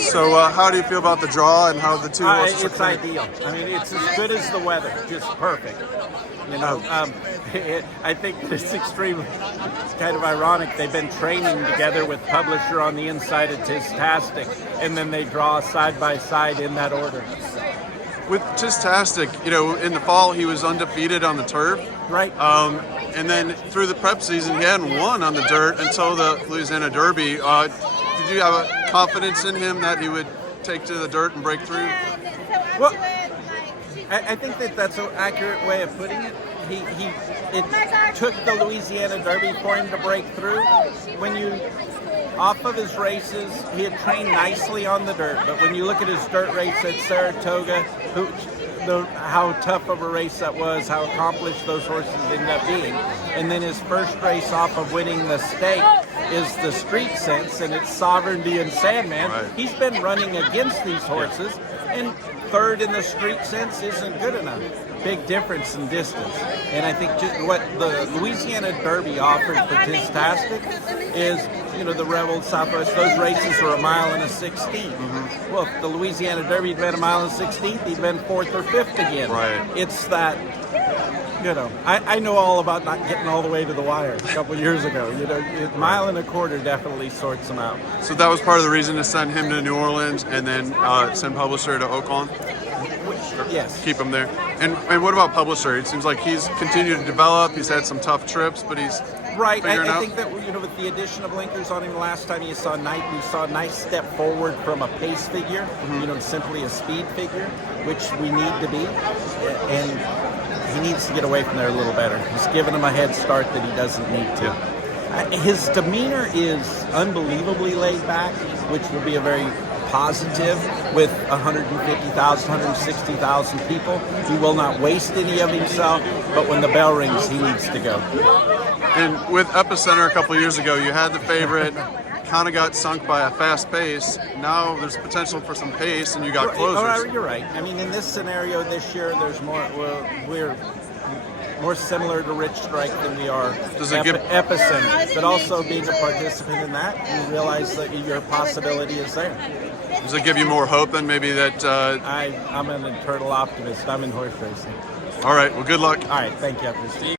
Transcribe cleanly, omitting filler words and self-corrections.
So how do you feel about the draw and how the two horses are It's playing? ideal. I mean, it's as good as the weather, just perfect. You know, I think that it's it's kind of ironic. They've been training together with Publisher on the inside of Tiztastic, and then they draw side by side in that order. With Tiztastic, in the fall he was undefeated on the turf. Right. And then through the prep season he hadn't won on the dirt until the Louisiana Derby. Did you have a confidence in him that he would take to the dirt and break through? Well, I think that's an accurate way of putting it. It took the Louisiana Derby for him to break through. Off of his races, he had trained nicely on the dirt, but when you look at his dirt race at Saratoga, how tough of a race that was, how accomplished those horses ended up being, and then his first race off of winning the stake is the Street Sense, and it's Sovereignty and Sandman. Right. He's been running against these horses, and third in the Street Sense isn't good enough. Big difference in distance. And I think just what the Louisiana Derby offered for Tiztastic is, the Rebel Southwest, those races were 1 mile and a 16th. Mm-hmm. Well, if the Louisiana Derby had been 1 mile and 16th, he'd been 4th or 5th again. Right. It's that, I know all about not getting all the way to the wire a couple of years ago. 1 mile and a quarter definitely sorts them out. So that was part of the reason to send him to New Orleans and then send Publisher to Oaklawn? Yes. Keep him there. And what about Publisher? It seems like he's continued to develop. He's had some tough trips, but he's right. figuring I out. think that with the addition of blinkers on him last time, we saw a nice step forward from a pace figure, simply a speed figure, which we need to be. And he needs to get away from there a little better. He's given him a head start that he doesn't need to. Yeah. His demeanor is unbelievably laid back, which will be a very positive with 150,000, 160,000 people. He will not waste any of himself, but when the bell rings, he needs to go. And with Epicenter a couple years ago, you had the favorite, kind of got sunk by a fast pace. Now there's potential for some pace, and you got closers. You're right. I mean, in this scenario this year, there's more. We're more similar to Rich Strike than we are Epicenter. But also being a participant in that, you realize that your possibility is there. Does it give you more hope than maybe that? I'm an eternal optimist. I'm in horse racing. All right. Well, good luck. All right. Thank you, Steve.